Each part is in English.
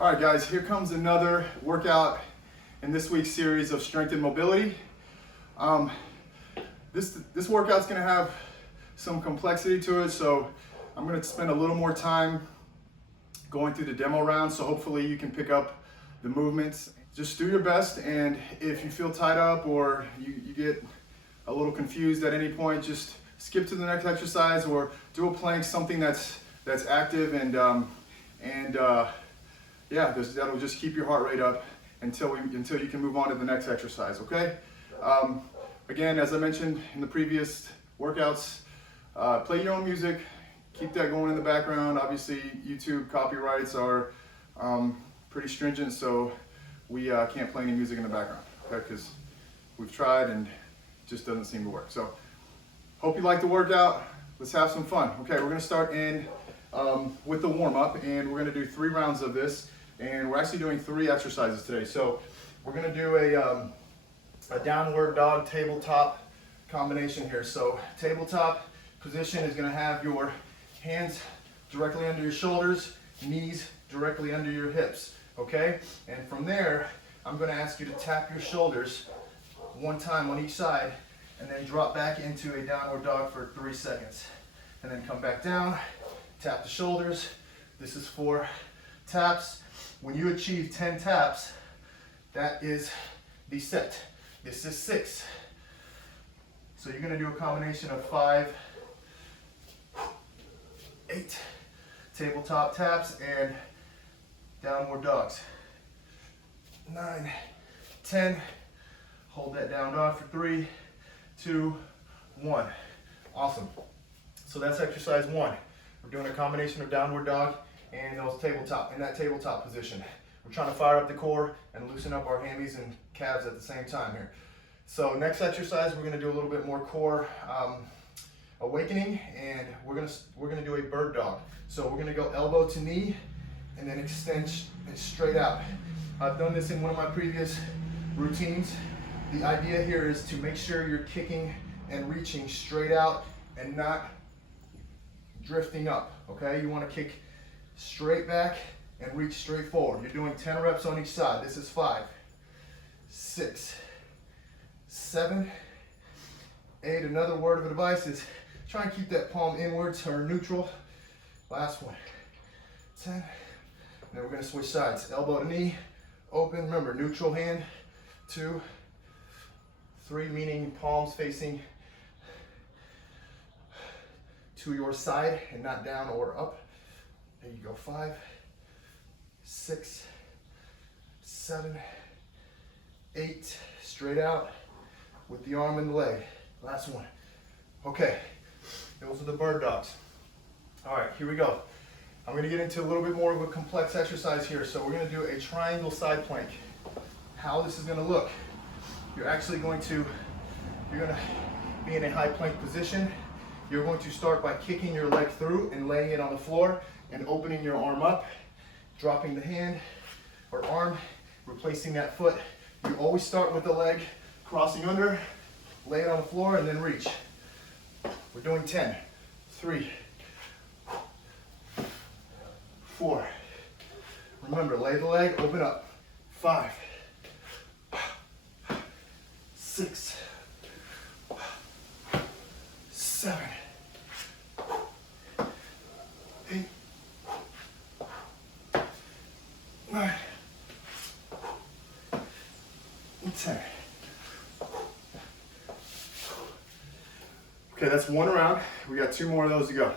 All right, guys, here comes another workout in this week's series of strength and mobility. This workout's gonna have some complexity to it, so I'm gonna spend a little more time going through the demo round, so hopefully you can pick up the movements. Just do your best, and if you feel tied up or you get a little confused at any point, just skip to the next exercise or do a plank, something that's active, and yeah, that'll just keep your heart rate up until you can move on to the next exercise, okay? Again, as I mentioned in the previous workouts, play your own music, keep that going in the background. Obviously, YouTube copyrights are pretty stringent, so we can't play any music in the background, okay? Because we've tried and it just doesn't seem to work. So, hope you like the workout. Let's have some fun. Okay, we're gonna start in with the warm-up, and we're gonna do 3 rounds of this. And we're actually doing 3 exercises today. So we're gonna do a downward dog tabletop combination here. So tabletop position is gonna have your hands directly under your shoulders, knees directly under your hips, okay? And from there, I'm gonna ask you to tap your shoulders 1 time on each side and then drop back into a downward dog for 3 seconds. And then come back down, tap the shoulders. This is 4 taps. When you achieve 10 taps, that is the set. This is 6. So you're gonna do a combination of 5, 8 tabletop taps and downward dogs. 9, 10, hold that down dog for 3, 2, 1. Awesome. So that's exercise 1. We're doing a combination of downward dog and that tabletop position. We're trying to fire up the core and loosen up our hammies and calves at the same time here. So next exercise, we're gonna do a little bit more core awakening, and we're gonna do a bird dog. So we're gonna go elbow to knee and then extend straight out. I've done this in one of my previous routines. The idea here is to make sure you're kicking and reaching straight out and not drifting up, okay? You wanna kick straight back and reach straight forward. You're doing 10 reps on each side. This is 5, 6, 7, 8. Another word of advice is try and keep that palm inwards or neutral. Last one, 10. Then we're gonna switch sides. Elbow to knee, open. Remember, neutral hand. 2, 3, meaning palms facing to your side and not down or up. There you go. 5, 6, 7, 8. Straight out with the arm and the leg. Last one. Okay, those are the bird dogs. All right, here we go. I'm gonna get into a little bit more of a complex exercise here. So we're gonna do a triangle side plank. How this is gonna look, you're gonna be in a high plank position. You're going to start by kicking your leg through and laying it on the floor and opening your arm up, dropping the hand or arm, replacing that foot. You always start with the leg crossing under, lay it on the floor, and then reach. We're doing 10. 3, 4. Remember, lay the leg, open up. 5, 6, 7, 8, 9, 10. Okay, that's 1 round. We got 2 more of those to go.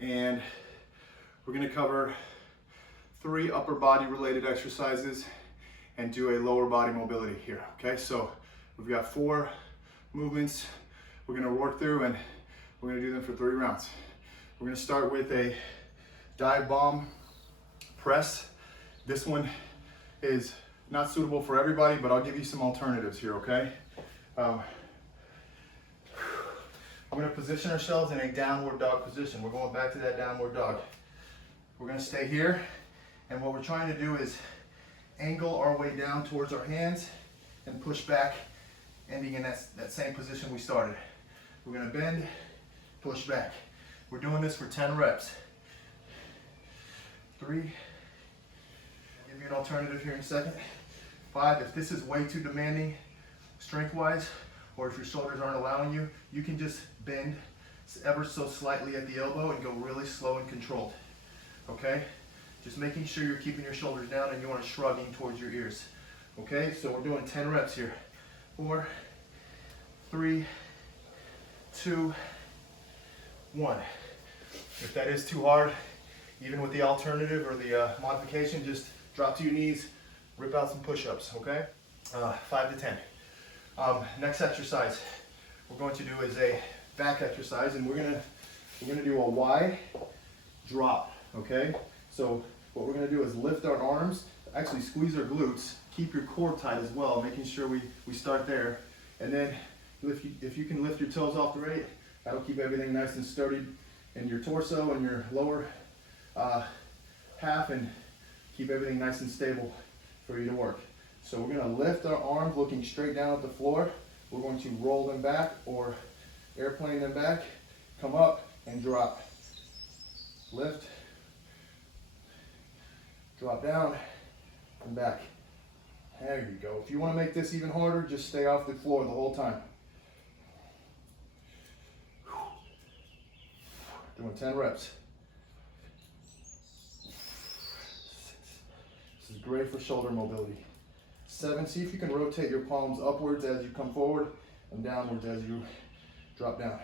And we're gonna cover 3 upper body related exercises and do a lower body mobility here, okay? So we've got 4 movements we're gonna work through, and we're gonna do them for 3 rounds. We're gonna start with a dive bomb press. This one is not suitable for everybody, but I'll give you some alternatives here, okay? We're gonna position ourselves in a downward dog position. We're going back to that downward dog. We're gonna stay here, and what we're trying to do is angle our way down towards our hands and push back, ending in that same position we started. We're gonna bend, push back. We're doing this for 10 reps. 3, I'll give you an alternative here in a second. 5, if this is way too demanding strength-wise, or if your shoulders aren't allowing you, you can just bend ever so slightly at the elbow and go really slow and controlled, okay? Just making sure you're keeping your shoulders down and you aren't shrugging towards your ears, okay? So we're doing 10 reps here. 4, 3, 2, 1. If that is too hard, even with the alternative or the modification, just drop to your knees, rip out some push-ups, okay? 5 to 10. Next exercise we're going to do is a back exercise, and we're gonna do a Y drop, okay? So what we're gonna do is lift our arms, actually squeeze our glutes, keep your core tight as well, making sure we start there, and then if you can lift your toes off the rate, that'll keep everything nice and sturdy in your torso and your lower half, and keep everything nice and stable for you to work. So we're gonna lift our arms looking straight down at the floor. We're going to roll them back or airplane them back, come up and drop. Lift, drop down and back. There you go. If you wanna make this even harder, just stay off the floor the whole time. Doing 10 reps. This is great for shoulder mobility. 7, see if you can rotate your palms upwards as you come forward and downwards as you drop down.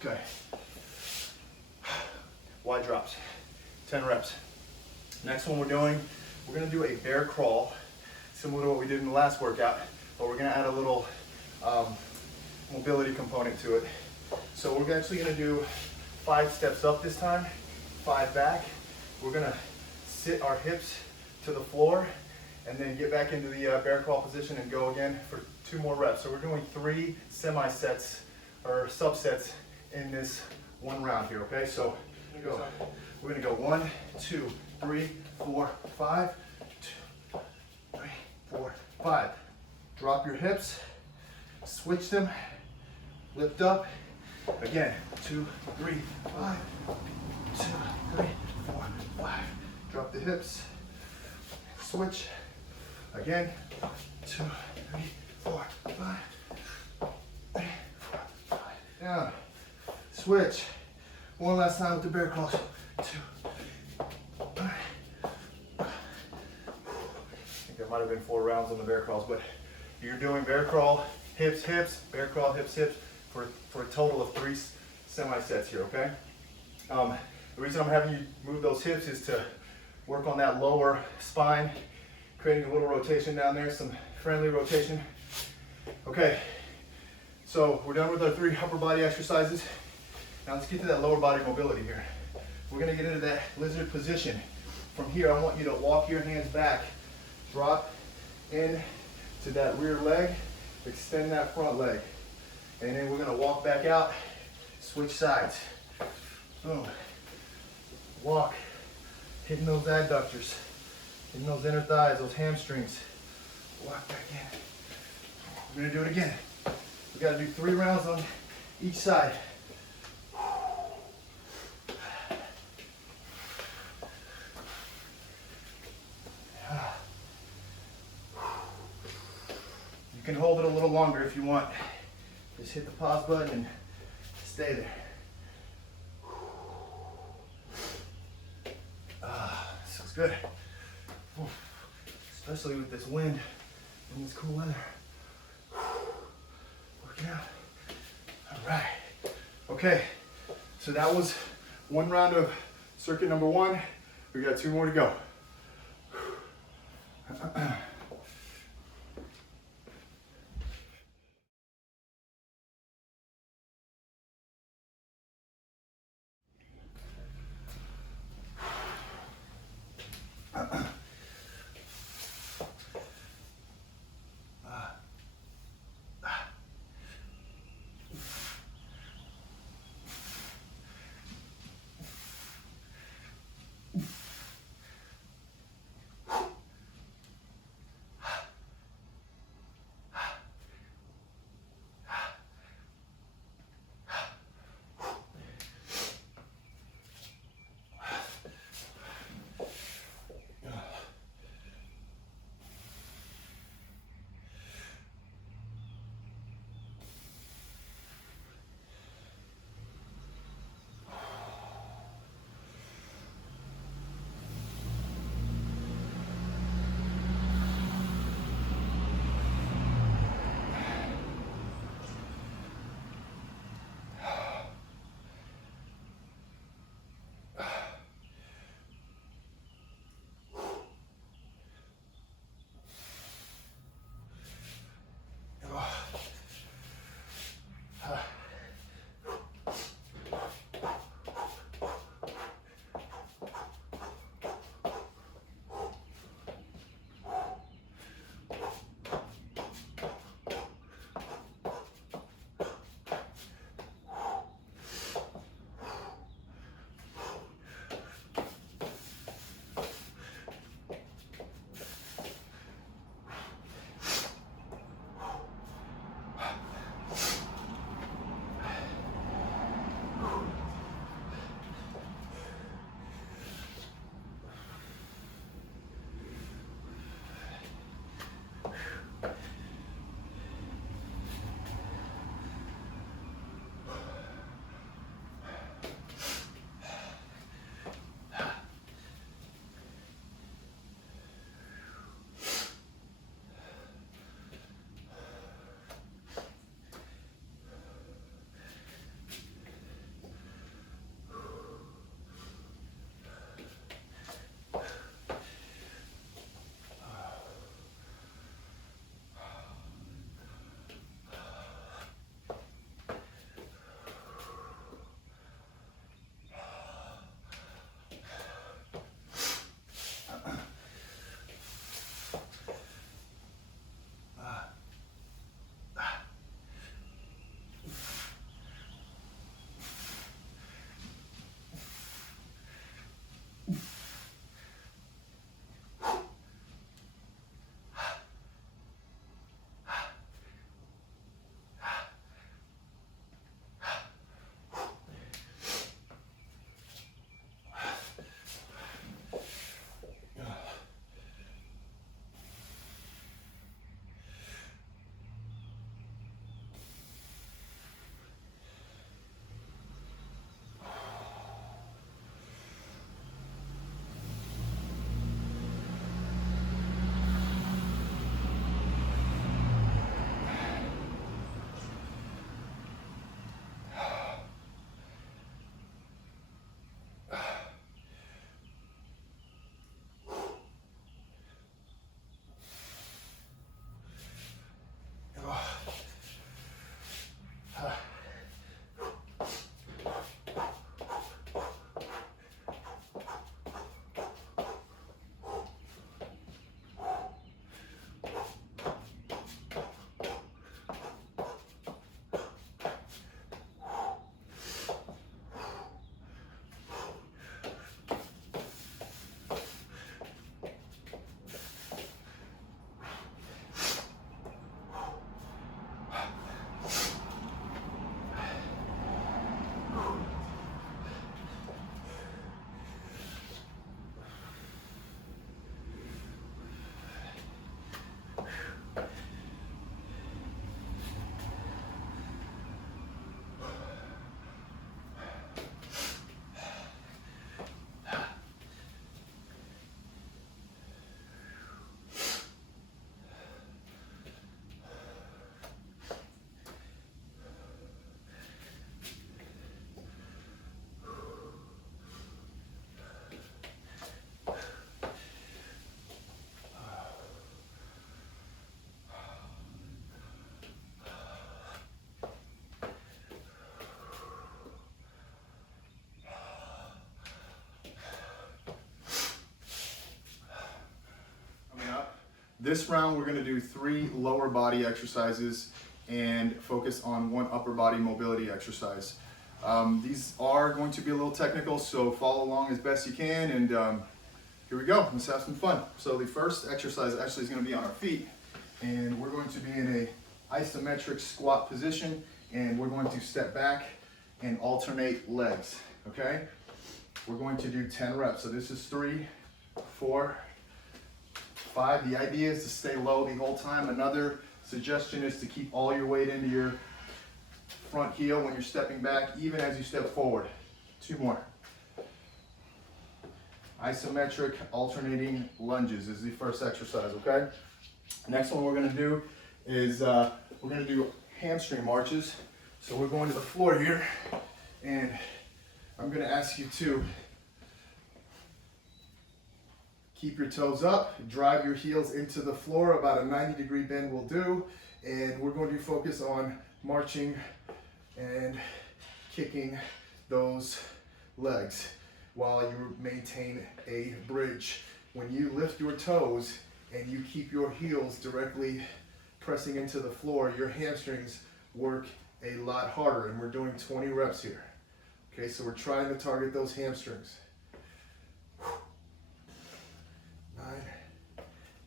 Okay. Y drops, 10 reps. Next one we're gonna do a bear crawl, similar to what we did in the last workout, but we're gonna add a little mobility component to it. So we're actually gonna do 5 steps up this time, 5 back. We're gonna sit our hips to the floor and then get back into the bear crawl position and go again for 2 more reps. So we're doing 3 semi-sets or subsets in this one round here, okay? So we're gonna go 1, 2, 3, 4, 5, 2, 3, 4, 5. Drop your hips, switch them, lift up. Again, 2, 3, 5, 2, 3, 4, 5. Drop the hips, switch. Again, 2, 3, 4, 5, 3, 4, 5. Down, switch. One last time with the bear crawls. 2, 3. I think there might have been 4 rounds on the bear crawls, but you're doing bear crawl, hips, hips, bear crawl, hips, hips, for a total of 3 semi-sets here, okay? The reason I'm having you move those hips is to work on that lower spine, creating a little rotation down there, some friendly rotation. Okay, so we're done with our 3 upper body exercises. Now let's get to that lower body mobility here. We're gonna get into that lizard position. From here, I want you to walk your hands back, drop in to that rear leg, extend that front leg. And then we're gonna walk back out, switch sides. Boom. Walk, hitting those adductors, hitting those inner thighs, those hamstrings. Walk back in. We're gonna do it again. We gotta do 3 rounds on each side. You can hold it a little longer if you want. Just hit the pause button and stay there. This feels good. Especially with this wind in this cool weather. Working out. All right. Okay, so that was one round of circuit number 1. We got 2 more to go. This round, we're gonna do 3 lower body exercises and focus on 1 upper body mobility exercise. These are going to be a little technical, so follow along as best you can, and here we go. Let's have some fun. So the first exercise actually is gonna be on our feet, and we're going to be in a isometric squat position, and we're going to step back and alternate legs, okay? We're going to do 10 reps. So this is 3, 4, 5. The idea is to stay low the whole time. Another suggestion is to keep all your weight into your front heel when you're stepping back, even as you step forward. 2 more. Isometric alternating lunges is the first exercise, okay? Next one we're gonna do is we're gonna do hamstring marches. So we're going to the floor here, and I'm gonna ask you to keep your toes up, drive your heels into the floor, about a 90-degree bend will do, and we're going to focus on marching and kicking those legs while you maintain a bridge. When you lift your toes and you keep your heels directly pressing into the floor, your hamstrings work a lot harder, and we're doing 20 reps here. Okay, so we're trying to target those hamstrings. 9,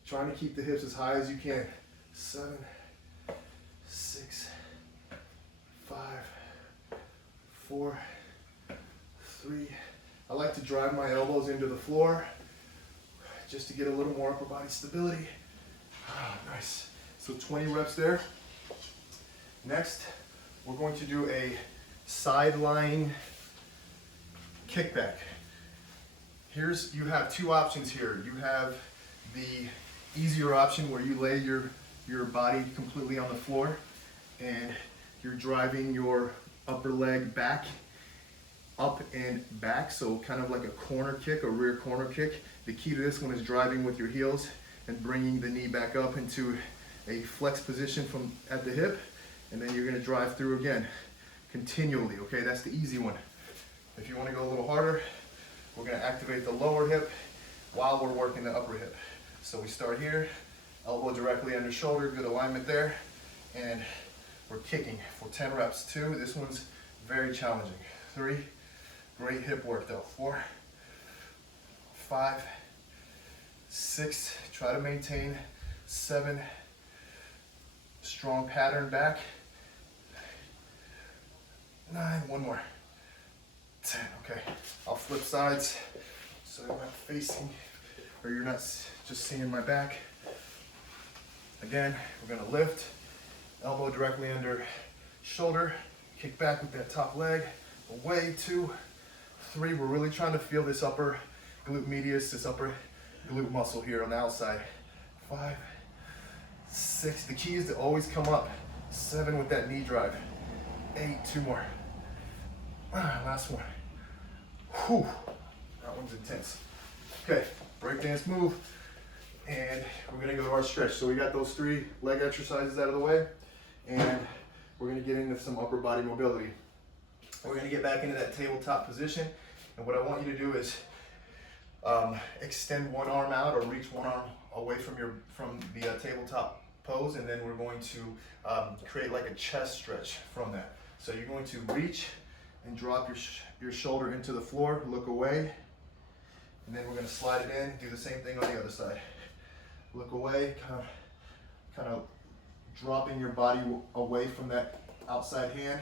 trying to keep the hips as high as you can. 7, 6, 5, 4, 3. I like to drive my elbows into the floor just to get a little more upper body stability. Ah, nice. So 20 reps there. Next, we're going to do a sideline kickback. You have 2 options here. You have the easier option where you lay your body completely on the floor and you're driving your upper leg back, up and back, so kind of like a corner kick, a rear corner kick. The key to this one is driving with your heels and bringing the knee back up into a flex position at the hip, and then you're gonna drive through again, continually, okay? That's the easy one. If you wanna go a little harder, we're gonna activate the lower hip while we're working the upper hip. So we start here, elbow directly under shoulder, good alignment there, and we're kicking for 10 reps. 2, this one's very challenging. 3, great hip work though. 4, 5, 6, try to maintain. 7, strong pattern back. 9, 1 more. 10, okay. I'll flip sides so you're not facing, or you're not just seeing my back. Again, we're gonna lift, elbow directly under shoulder, kick back with that top leg, away. 2, 3, we're really trying to feel this upper glute medius, this upper glute muscle here on the outside. 5, 6, the key is to always come up. 7 with that knee drive. 8, 2 more. Last one. Whew, that one's intense. Okay, breakdance move, and we're gonna go to our stretch. So we got those 3 leg exercises out of the way, and we're gonna get into some upper body mobility. We're gonna get back into that tabletop position, and what I want you to do is extend one arm out or reach one arm away from the tabletop pose, and then we're going to create like a chest stretch from that. So you're going to reach and drop your shoulder into the floor, look away, and then we're going to slide it in, do the same thing on the other side. Look away, kind of dropping your body away from that outside hand,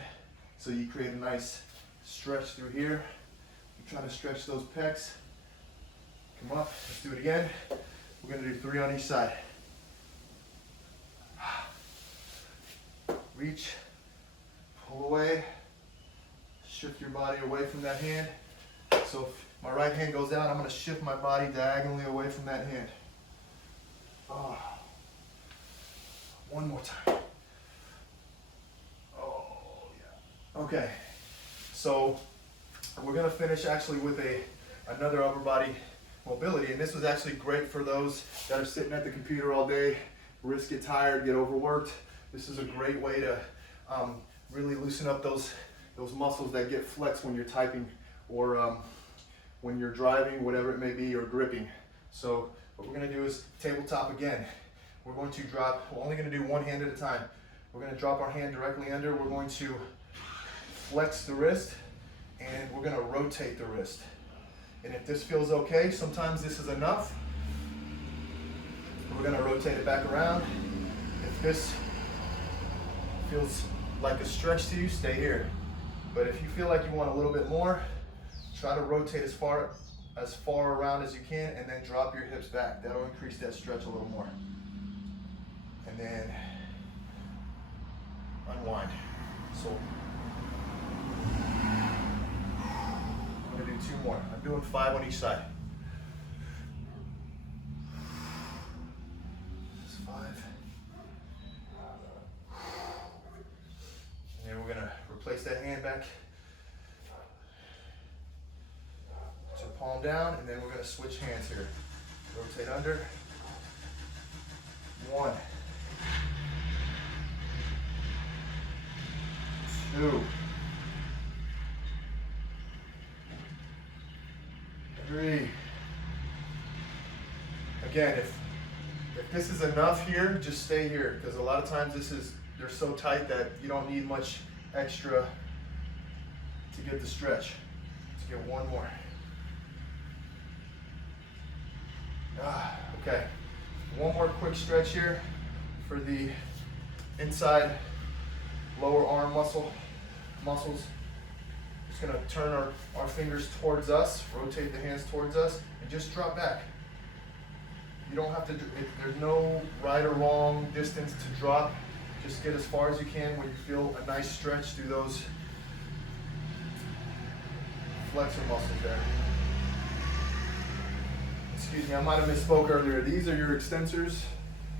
so you create a nice stretch through here. You try to stretch those pecs. Come up, let's do it again. We're going to do 3 on each side. Reach, pull away, shift your body away from that hand. So if my right hand goes out, I'm going to shift my body diagonally away from that hand. Oh. One more time. Oh, yeah. Okay, so we're going to finish actually with another upper body mobility, and this was actually great for those that are sitting at the computer all day, wrists get tired, get overworked. This is a great way to really loosen up those muscles that get flexed when you're typing or when you're driving, whatever it may be, or gripping. So what we're gonna do is tabletop again. we're going to drop, we're only gonna do one hand at a time. We're gonna drop our hand directly under, we're going to flex the wrist, and we're gonna rotate the wrist. And if this feels okay, sometimes this is enough. We're gonna rotate it back around. If this feels like a stretch to you, stay here. But if you feel like you want a little bit more, try to rotate as far around as you can, and then drop your hips back. That'll increase that stretch a little more. And then unwind. So I'm gonna do 2 more. I'm doing 5 on each side. This is 5. And then we're gonna replace that hand back to palm down, and then we're gonna switch hands here. Rotate under. 1, 2, 3. Again, if this is enough here, just stay here, because a lot of times they're so tight that you don't need much extra to get the stretch. Let's get 1 more. Okay, 1 more quick stretch here for the inside lower arm muscles. Just gonna turn our fingers towards us, rotate the hands towards us, and just drop back. You don't have to do it. There's no right or wrong distance to drop. Just get as far as you can when you feel a nice stretch through those flexor muscles there. Excuse me, I might have misspoke earlier. These are your extensors,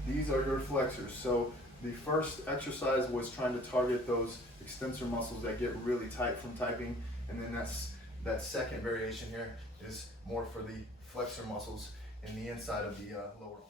these are your flexors. So the first exercise was trying to target those extensor muscles that get really tight from typing, and then that second variation here is more for the flexor muscles in the inside of the lower arm.